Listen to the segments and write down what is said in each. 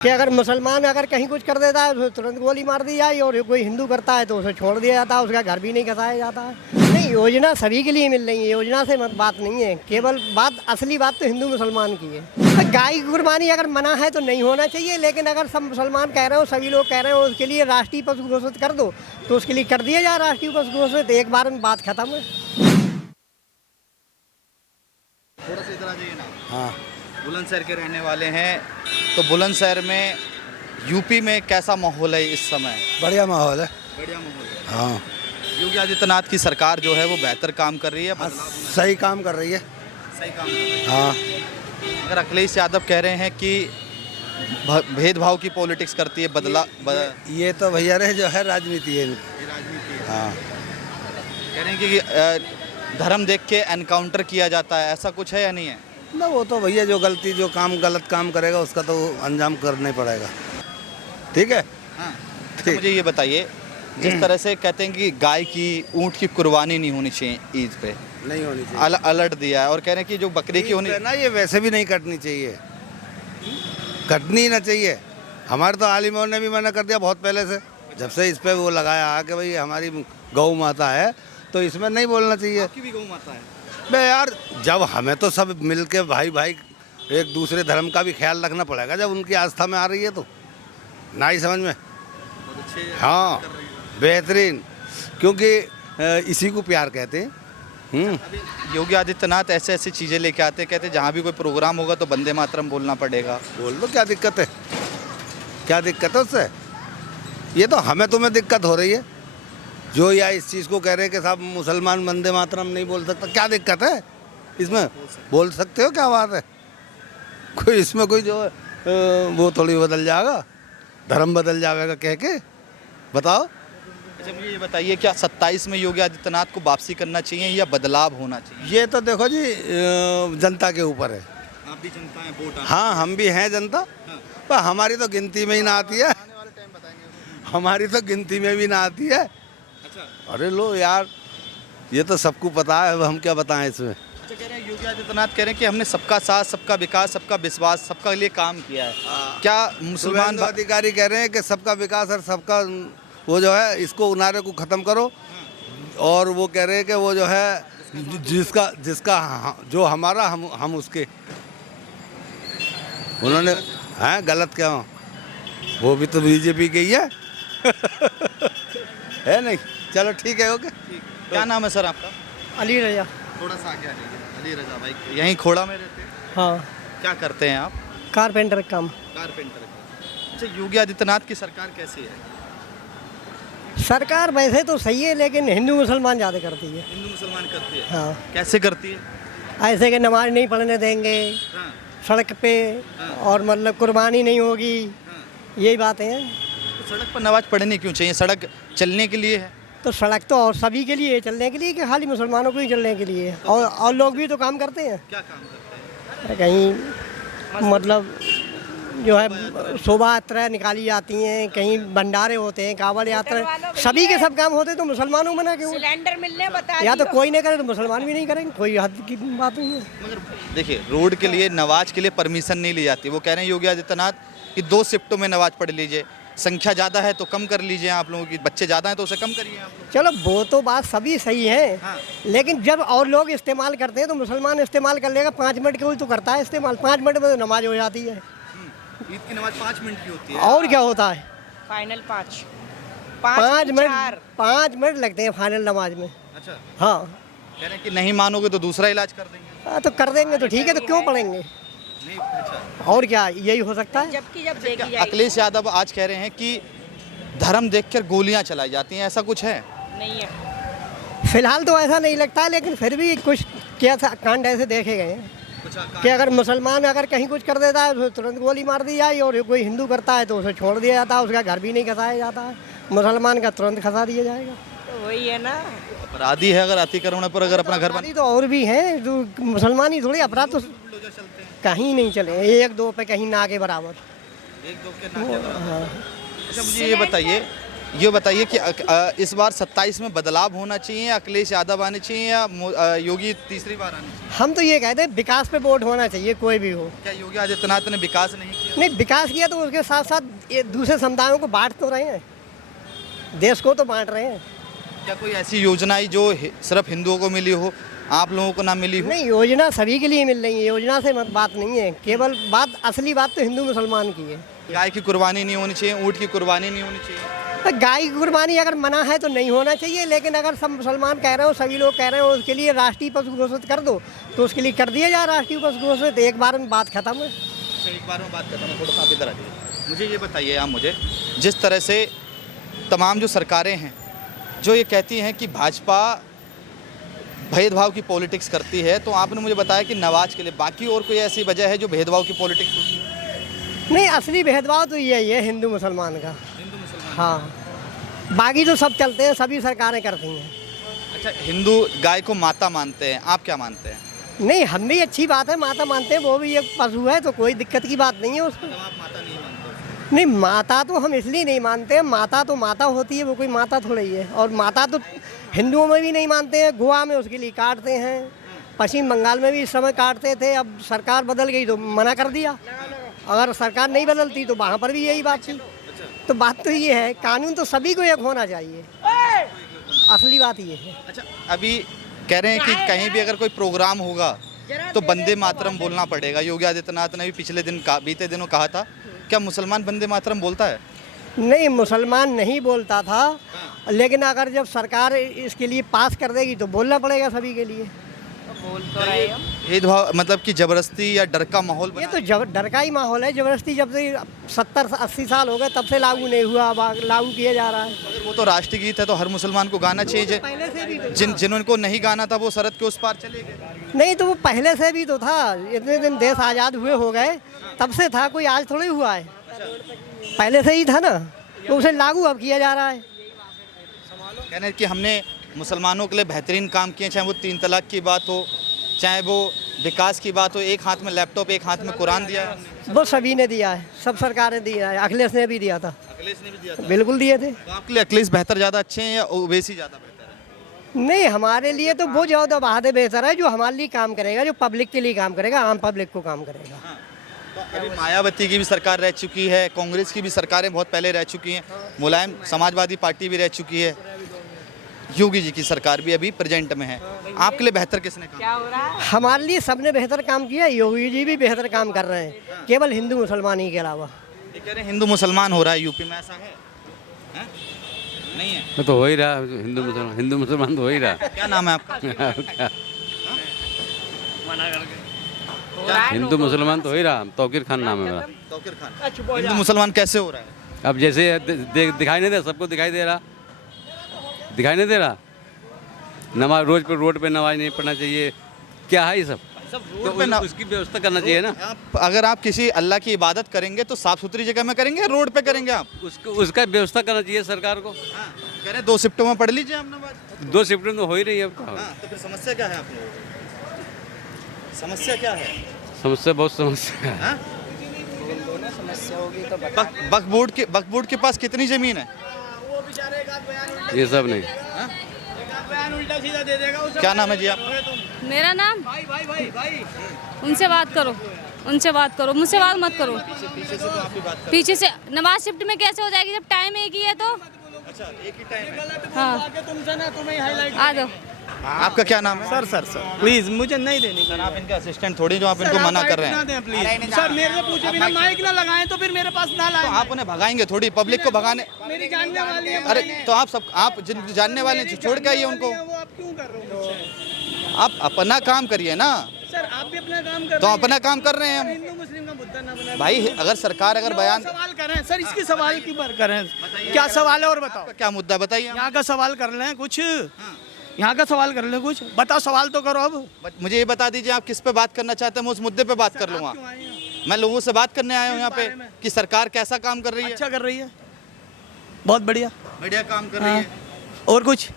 कि अगर मुसलमान अगर कहीं कुछ कर देता है तो तुरंत गोली मार दी जाए, और कोई हिंदू करता है तो उसे छोड़ दिया जाता है, उसका घर भी नहीं खसाया जाता है। नहीं, योजना सभी के लिए मिल रही है, योजना से बात नहीं है, केवल बात असली बात तो हिंदू मुसलमान की है। तो गाय की कुर्बानी अगर मना है तो नहीं होना चाहिए, लेकिन अगर सब मुसलमान कह रहे हो, सभी लोग कह रहे हो उसके लिए राष्ट्रीय पशु घोषित कर दो, तो उसके लिए कर दिया जाए राष्ट्रीय पशु घोषित, एक बार में बात खत्म है। थोड़ा सा इधर आ जाइए ना। हाँ, बुलंदशहर के रहने वाले हैं, तो बुलंदशहर में यूपी में कैसा माहौल है इस समय? बढ़िया माहौल है। बढ़िया माहौल है। हाँ, योगी आदित्यनाथ की सरकार जो है वो बेहतर काम कर रही है, हाँ, बदलाव होना सही काम कर रही है। सही काम कर रही है। हाँ, अगर अखिलेश यादव कह रहे हैं कि भेदभाव की पॉलिटिक्स करती है, ये तो भैया रे जो है राजनीति है इनकी। ये राजनीति है। हाँ, कह रहे हैं कि धर्म देख के एनकाउंटर किया जाता है, ऐसा कुछ है या नहीं है? ना वो तो भैया जो गलत काम करेगा उसका तो अंजाम करना ही पड़ेगा। ठीक है। हाँ। तो ठीक। मुझे ये बताइए, जिस तरह से कहते हैं कि गाय की, ऊँट की कुर्बानी नहीं होनी चाहिए ईद पे, नहीं होनी चाहिए। अलर्ट दिया है, और कह रहे हैं कि जो बकरी की होनी ना, ये वैसे भी नहीं कटनी चाहिए, कटनी ही ना चाहिए। हमारे तो आलिमों ने भी मना कर दिया बहुत पहले से, जब से इस पे वो लगाया कि भाई हमारी गौ माता है तो इसमें नहीं बोलना चाहिए। आपकी भी गौ माता है। बे यार, जब हमें तो सब मिल के भाई भाई एक दूसरे धर्म का भी ख्याल रखना पड़ेगा, जब उनकी आस्था में आ रही है तो ना ही समझ में। बहुत अच्छे। हाँ, बेहतरीन, क्योंकि इसी को प्यार कहते हैं। अभी योगी आदित्यनाथ ऐसे ऐसी चीज़ें लेके आते हैं, कहते हैं जहाँ भी कोई प्रोग्राम होगा तो वंदे मातरम बोलना पड़ेगा। बोल दो, क्या दिक्कत है? क्या दिक्कत है उससे? ये तो हमें तुम्हें दिक्कत हो रही है जो या इस चीज़ को कह रहे हैं कि साहब मुसलमान वंदे मातरम नहीं बोल सकता। क्या दिक्कत है इसमें? बोल सकते हो, क्या बात है? कोई इसमें कोई जो वो थोड़ी बदल जाएगा, धर्म बदल जाएगा कह के? बताओ। अच्छा, मुझे ये बताइए, क्या 27 में योगी आदित्यनाथ को वापसी करना चाहिए या बदलाव होना चाहिए? ये तो देखो जी, जनता के ऊपर है। आप भी जनता हैं, वोट हाँ, हम भी हैं जनता, पर हमारी तो गिनती में ही ना आती है। हमारी तो गिनती में भी ना आती है। अच्छा। अरे लो यार, ये तो सबको पता है, अब हम क्या बताएं इसमें। अच्छा, कह रहे हैं योगी आदित्यनाथ कह रहे हैं कि हमने सबका साथ, सबका विकास, सबका विश्वास, सबका लिए काम किया है। क्या मुसलमान अधिकारी कह रहे हैं कि सबका विकास और सबका वो जो है, इसको नारे को ख़त्म करो, और वो कह रहे हैं कि वो जो है जिसका जो हमारा हम उसके, उन्होंने हैं गलत क्या, वो भी तो बीजेपी के ही है। है नहीं? चलो ठीक है, ओके। क्या नाम है सर आपका? अली रजा। थोड़ा सा आगे आ जाइए। अली रजा भाई, यहीं खोड़ा में रहते हैं? हाँ, क्या करते हैं आप? कारपेंटर काम। कारपेंटर। अच्छा, योगी आदित्यनाथ की सरकार कैसी है? सरकार वैसे तो सही है, लेकिन हिंदू मुसलमान ज़्यादा करती है। हिंदू मुसलमान करती है? हाँ, कैसे करती है? ऐसे कि नमाज नहीं पढ़ने देंगे हाँ। सड़क पे, और मतलब कुर्बानी नहीं होगी, यही बातें हैं। तो सड़क पर नमाज पढ़नी क्यों चाहिए? सड़क चलने के लिए है। तो सड़क तो और सभी के लिए है, चलने के लिए, कि खाली मुसलमानों को ही चलने के लिए है? और लोग भी तो काम करते हैं। क्या काम करते हैं? कहीं मतलब जो है शोभा यात्रा निकाली जाती हैं, कहीं भंडारे होते हैं, कांवड़ यात्रा, सभी के सब काम होते हैं, तो मुसलमानों में ना क्यों? सिलेंडर मिलने बता या तो कोई नहीं करे तो मुसलमान भी नहीं करेंगे, कोई हद की बात नहीं है। मगर देखिए, रोड के लिए, नमाज के लिए परमिशन नहीं ली जाती। वो कह रहे हैं योगी आदित्यनाथ कि 2 शिफ्टों में नमाज पढ़ लीजिए, संख्या ज़्यादा है तो कम कर लीजिए, आप लोगों की बच्चे ज़्यादा हैं तो उसे कम करिए आप लोग। चलो, वो तो बात सभी सही है। हाँ। लेकिन जब और लोग इस्तेमाल करते हैं तो मुसलमान इस्तेमाल कर लेगा, 5 मिनट के लिए तो करता है इस्तेमाल, 5 मिनट में तो नमाज हो जाती है। ईद की नमाज 5 मिनट की होती है। और क्या होता है? फाइनल 5 5 मिनट लगते हैं फाइनल नमाज में। अच्छा, हाँ, कह रहे हैं कि नहीं मानोगे तो दूसरा इलाज कर देंगे। तो कर देंगे तो ठीक है, तो क्यों पढ़ेंगे? नहीं। अच्छा, और क्या, यही हो सकता है? जबकि जब देखी जाएगी अखिलेश यादव आज कह रहे हैं कि धर्म देखकर गोलियां चलाई जाती हैं, ऐसा कुछ है? नहीं है। फिलहाल तो ऐसा नहीं लगता है, लेकिन फिर भी कुछ क्या कांड ऐसे देखे गए हैं कि अगर मुसलमान अगर कहीं कुछ कर देता है तो तुरंत गोली मार दी जाए, और कोई हिंदू करता है तो उसे छोड़ दिया जाता है, उसका घर भी नहीं खसाया जाता है, मुसलमान का तुरंत खसा दिया जाएगा। तो वही है ना, अपराधी है, अगर अतिक्रमण पर अगर अपना घर बना अपराधी तो और भी हैं, जो मुसलमान ही थोड़ी, अपराध तो कहीं नहीं चले, 1-2 पे कहीं ना के बराबर। 1-2 के नाके बराबर। अच्छा, मुझे ये बताइए कि इस बार 27 में बदलाव होना चाहिए, अखिलेश यादव आने चाहिए, या योगी तीसरी बार आने चाहिए? हम तो ये कहते हैं विकास पे वोट होना चाहिए, कोई भी हो। क्या योगी आदित्यनाथ ने विकास नहीं किया? नहीं, विकास किया तो उसके साथ साथ ये दूसरे समुदायों को बांट तो रहे हैं, देश को तो बांट रहे हैं। क्या कोई ऐसी योजना आई जो सिर्फ हिंदुओं को मिली हो, आप लोगों को ना मिली हो? नहीं, योजना सभी के लिए मिल रही है, योजना से बात नहीं है, केवल बात असली बात तो हिंदू मुसलमान की है। गाय की कुर्बानी नहीं होनी चाहिए, ऊँट की कुर्बानी नहीं होनी चाहिए। गाय की कुर्बानी अगर मना है तो नहीं होना चाहिए, लेकिन अगर सब मुसलमान कह रहे हो, सभी लोग कह रहे हो उसके लिए राष्ट्रीय पशु घोषित कर दो, तो उसके लिए कर दिया जाए राष्ट्रीय पशु घोषित, एक बार में बात खत्म है। अच्छा, एक बार में बात करता हूँ, थोड़ा सा आप इधर आ जाइए। मुझे ये बताइए आप मुझे, जिस तरह से तमाम जो सरकारें हैं जो ये कहती हैं कि भाजपा भेदभाव की पॉलिटिक्स करती है, तो आपने मुझे बताया कि नवाज के लिए, बाकी और कोई ऐसी वजह है जो भेदभाव की पॉलिटिक्स होती है? नहीं, असली भेदभाव तो यही है हिंदू मुसलमान का। हिंदू मुसलमान। हाँ, बाकी तो सब चलते हैं, सभी सरकारें करती हैं। अच्छा, हिंदू गाय को माता मानते हैं, आप क्या मानते हैं? नहीं, हम भी अच्छी बात है, माता मानते हैं, वो भी एक पशु है, तो कोई दिक्कत की बात नहीं है उसमें। आप माता नहीं मानते? नहीं, माता तो हम इसलिए नहीं मानते हैं, माता तो माता होती है, वो कोई माता थोड़ी ही है। और माता तो हिंदुओं में भी नहीं मानते हैं, गोवा में उसके लिए काटते हैं, पश्चिम बंगाल में भी इस समय काटते थे, अब सरकार बदल गई तो मना कर दिया। अगर सरकार नहीं बदलती तो वहाँ पर भी यही बात थी। तो बात तो ये है, कानून तो सभी को एक होना चाहिए, असली बात ये है। अच्छा, अभी कह रहे हैं कि कहीं भी अगर कोई प्रोग्राम होगा तो वंदे मातरम बोलना पड़ेगा। योगी आदित्यनाथ ने भी पिछले दिन बीते दिनों कहा था। क्या मुसलमान वंदे मातरम बोलता है? नहीं, मुसलमान नहीं बोलता था, लेकिन अगर जब सरकार इसके लिए पास कर देगी तो बोलना पड़ेगा सभी के लिए। बोल तो रहे हो। भेदभाव मतलब कि जबरदस्ती या डर का माहौल ये बना? तो डर का ही माहौल है, जबरदस्ती जब से 70-80 साल हो गए तब से लागू नहीं हुआ, अब लागू किया जा रहा है। अगर वो तो राष्ट्रीय गीत है तो हर मुसलमान को गाना चाहिए। पहले से भी तो जिनको नहीं गाना था वो सरहद के उस पार चले गए। नहीं, तो वो पहले से भी तो था, इतने दिन देश आज़ाद हुए हो गए तब से था, कोई आज थोड़ी हुआ है, पहले से ही था ना, तो उसे लागू अब किया जा रहा है। कहने हैं कि हमने मुसलमानों के लिए बेहतरीन काम किए, चाहे वो 3 तलाक की बात हो, चाहे वो विकास की बात हो, एक हाथ में लैपटॉप एक हाथ में कुरान दिया है हमने। वो सभी ने दिया है, सब सरकारें दिया है, अखिलेश ने भी दिया था, अखिलेश ने भी दिया था। बिल्कुल दिए थे। तो आपके लिए अखिलेश बेहतर ज़्यादा अच्छे हैं या ओवैसी ज़्यादा बेहतर है? नहीं, हमारे लिए तो वो ज़्यादा बहादुर बेहतर है जो हमारे लिए काम करेगा, जो पब्लिक के लिए काम करेगा, आम पब्लिक को काम करेगा। तो अभी मायावती की भी सरकार रह चुकी है, कांग्रेस की भी सरकारें बहुत पहले रह चुकी हैं, मुलायम समाजवादी पार्टी भी रह चुकी है, योगी जी की सरकार भी अभी प्रेजेंट में है। आपके लिए बेहतर किसने काम? क्या हो रहा है? हमारे लिए सबने बेहतर काम किया, योगी जी भी बेहतर काम कर रहे हैं, केवल हिंदू मुसलमान ही के अलावा। ये कह रहे हैं हिंदू मुसलमान हो रहा है यूपी में, ऐसा है? हैं? नहीं है? तो हो ही रहा, हिंदू मुसलमान तो हो ही रहा। क्या नाम है आपका? हो रहा है हिंदू मुसलमान तो हो ही रहा। तौकीर खान नाम है मेरा। तौकीर खान। हिंदू मुसलमान कैसे हो रहा है? अब जैसे दिखाई नहीं दे, सबको दिखाई दे रहा, दिखाई नहीं दे रहा। नमाज रोज पर रोड पे नमाज नहीं पढ़ना चाहिए, क्या है ये सब? सब तो रोड पे ना, उसकी व्यवस्था करना चाहिए ना। अगर आप किसी अल्लाह की इबादत करेंगे तो साफ सुथरी जगह में करेंगे, रोड पे करेंगे आप? उसका व्यवस्था करना चाहिए सरकार को। कह रहे 2 शिफ्टों में पढ़ लीजिए आप नमाज। 2 शिफ्ट तो हो ही रही है अब तो। तो फिर समस्या क्या है आप लोगों की? समस्या क्या है? समस्या बहुत समस्या है। बकबोर्ड के पास कितनी जमीन है? ये सब नहीं। क्या नाम है जी आप? मेरा नाम उनसे बात करो, उनसे बात करो, मुझसे बात मत करो। पीछे से नमाज शिफ्ट में कैसे हो जाएगी जब टाइम एक ही है तो? अच्छा, एक ही टाइम है। हाँ, आ जाओ। आपका क्या नाम है? सर प्लीज मुझे नहीं देनी। सर आप इनके असिस्टेंट थोड़ी जो आप इनको मना कर रहे हैं। प्लीज सर, मेरे से पूछे बिना माइक ना लगाएं तो फिर मेरे पास ना तो लाएं। आप उन्हें भगाएंगे थोड़ी, पब्लिक को भगाने। मेरी जानने वाली है। अरे तो आप जिन जानने वाले हैं, छोड़ के आइए उनको। वो आप क्यों कर रहे हो मुझसे? आप अपना काम करिए ना। सर आप भी अपना काम कर तो रहे हैं। अपना काम कर रहे हैं हम। हिंदू मुस्लिम का मुद्दा ना बनाएं। भाई अगर सरकार अगर बयान, सवाल करें सर, इसकी सवाल की बार करें। क्या सवाल है और बताओ। क्या मुद्दा बताइए। यहाँ का सवाल कर लें कुछ, यहाँ का सवाल कर लें कुछ, बताओ सवाल तो करो अब। मुझे ये बता दीजिए आप किस पे बात करना चाहते हैं, मैं उस मुद्दे पे बात कर लूँगा। क्यों आए हैं? मैं लोगों से बात करने आया हूँ यहाँ पे बारे में? कि सरकार कैसा काम कर रही है। अच्छा कर रही है, बहुत बढ़िया। बढ़िया काम कर रही हाँ। है। और कुछ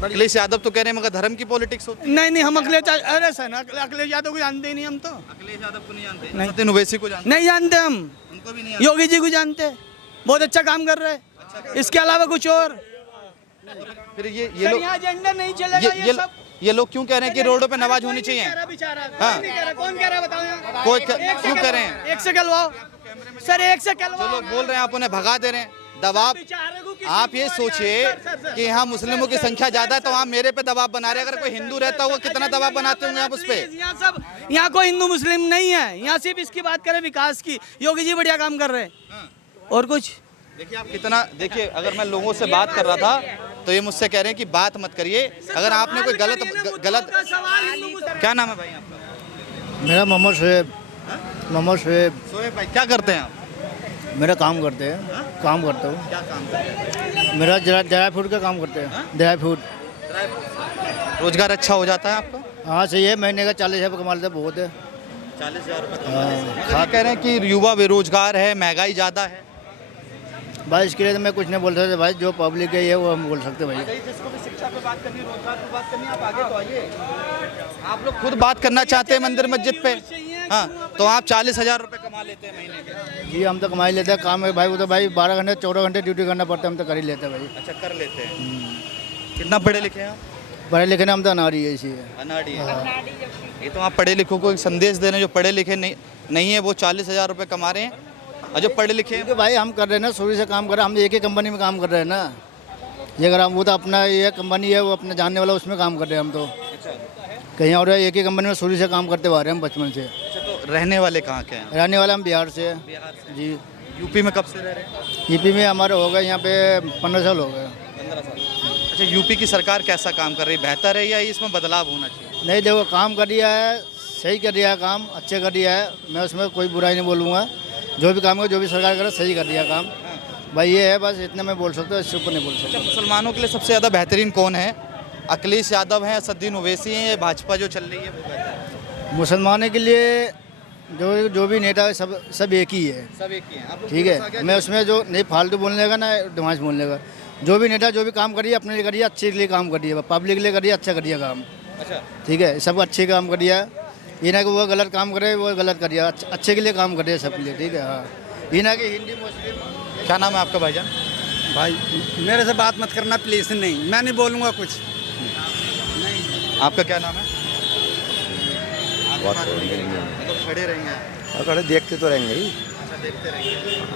अखिलेश यादव तो कह रहे हैं मगर धर्म की पॉलिटिक्स होती नहीं, हम अरे सर अखिलेश यादव को जानते ही नहीं हम तो। है। अखिलेश यादव को नहीं जानते, नहीं। सत्येंद्र ओवैसी को जानते, नहीं जानते हम, उनको भी नहीं जानते। योगी जी को जानते हैं, बहुत अच्छा काम कर रहे हैं। इसके अलावा कुछ और फिर ये सर, लोग यहाँ जेंडर नहीं चलेगा ये सब। ये लोग क्यों कह रहे हैं कि रोडों पे नमाज होनी चाहिए? बेचारा हाँ। कौन कह रहा है बताओ यहाँ? कोई एक से क्यों कह रहे हैं? एक से गलवाओ, सर एक से जो लोग बोल रहे हैं आप उन्हें भगा दे रहे हैं, दबाव। आप ये सोचिए कि यहाँ मुस्लिमों की संख्या ज्यादा है तो आप मेरे पे दबाव बना रहे हैं। अगर कोई हिंदू रहता हुआ कितना दबाव बनाते होंगे आप उस पे। यहाँ कोई हिंदू मुस्लिम नहीं है, यहाँ सिर्फ इसकी बात करें विकास की, योगी जी बढ़िया काम कर रहे हैं और कुछ। देखिए आप कितना, देखिए अगर मैं लोगों से बात कर रहा था तो ये मुझसे कह रहे हैं कि बात मत करिए, अगर आपने कोई गलत। क्या नाम है भाई आपका? मेरा मोहम्मद शुएब। मोहम्मद शुएब। सोहेब भाई क्या करते हैं आप? मेरा काम करते हैं, काम करता हूँ। क्या काम करते हैं? मेरा ड्राई फ्रूट का काम करते हैं, ड्राई फ्रूट। रोजगार अच्छा हो जाता है आपका? हाँ सही है, महीने का 40,000 कमा लेते बहुत है। 40,000 रुपये कह रहे हैं कि युवा बेरोजगार है, महंगाई ज़्यादा है। भाई इसके लिए तो मैं कुछ नहीं बोल सकता भाई, जो पब्लिक है ये वो हम बोल सकते भाई। जिसको भी शिक्षा पे बात करनी, रोजगार पे बात करनी, आप आगे तो आइए। आप लोग खुद बात करना चाहते हैं मंदिर मस्जिद पे, हाँ तो आप 40,000 रुपये कमा लेते हैं महीने के। जी हम तो कमा ही लेते हैं, काम है भाई, वो तो भाई 12 घंटे 14 घंटे ड्यूटी करना पड़ता है, हम तो कर ही लेते हैं भाई। अच्छा कर लेते हैं। कितना पढ़े लिखे हैं आप? पढ़े लिखे ना हम तो अनाड़ी है, इसी है। अनाड़ी है। ये तो आप पढ़े लिखों को एक संदेश दे रहे हैं, जो पढ़े लिखे नहीं है वो 40,000 रुपये कमा रहे हैं, और जो पढ़े लिखे हैं। क्योंकि भाई हम कर रहे हैं ना, शुरू से काम कर रहे हैं, हम एक ही कंपनी में काम कर रहे हैं ना। ये अगर हम, वो तो अपना ये कंपनी है, वो अपने जानने वाला, उसमें काम कर रहे हैं हम तो। कहीं और एक ही कंपनी में शुरू से काम करते हुए आ रहे हैं हम बचपन से। अच्छा तो रहने वाले कहाँ के हैं? रहने वाला हम बिहार से हैं। बिहार से। जी। यूपी में कब से रह रहे हैं? यूपी में हमारे हो गए यहाँ पे 15 साल हो गए। 15 साल। अच्छा यूपी की सरकार कैसा काम कर रही है, बेहतर है या इसमें बदलाव होना चाहिए? नहीं देखो, काम कर दिया है, सही कर दिया है, काम अच्छे कर दिया है, मैं उसमें कोई बुराई नहीं बोलूँगा। जो भी काम है, जो भी सरकार करे, सही कर दिया काम भाई, ये है बस, इतना मैं बोल सकता हूँ, इससे ऊपर नहीं बोल सकता। मुसलमानों के लिए सबसे ज़्यादा बेहतरीन कौन है? अखिलेश यादव हैं, असदुद्दीन ओवैसी हैं, या भाजपा जो चल रही है वो बेहतर है? मुसलमानों के लिए जो भी नेता है, सब एक ही है, सब एक ही हैं। आप लोग ठीक थोड़ा सा है। आगे मैं उसमें जो नहीं फालतू बोलने का ना दिमाग बोलने का, जो भी नेता जो भी काम करिए अपने लिए करिए, अच्छे के लिए काम करिए, पब्लिक के लिए करिए, अच्छा करिए काम, अच्छा ठीक है। सब अच्छे काम करिए, ये ना कि वो गलत काम करे, वो गलत करिए, अच्छे के लिए काम करिए सबके लिए, ठीक है। हाँ, ये ना कि हिंदी मुस्लिम। क्या नाम है आपका भाईजान? भाई मेरे से बात मत करना प्लीज़, नहीं मैं नहीं बोलूँगा कुछ। आपका क्या नाम है? मतलब खड़े रहेंगे? अगर देखते तो रहेंगे ही। अच्छा देखते रहेंगे।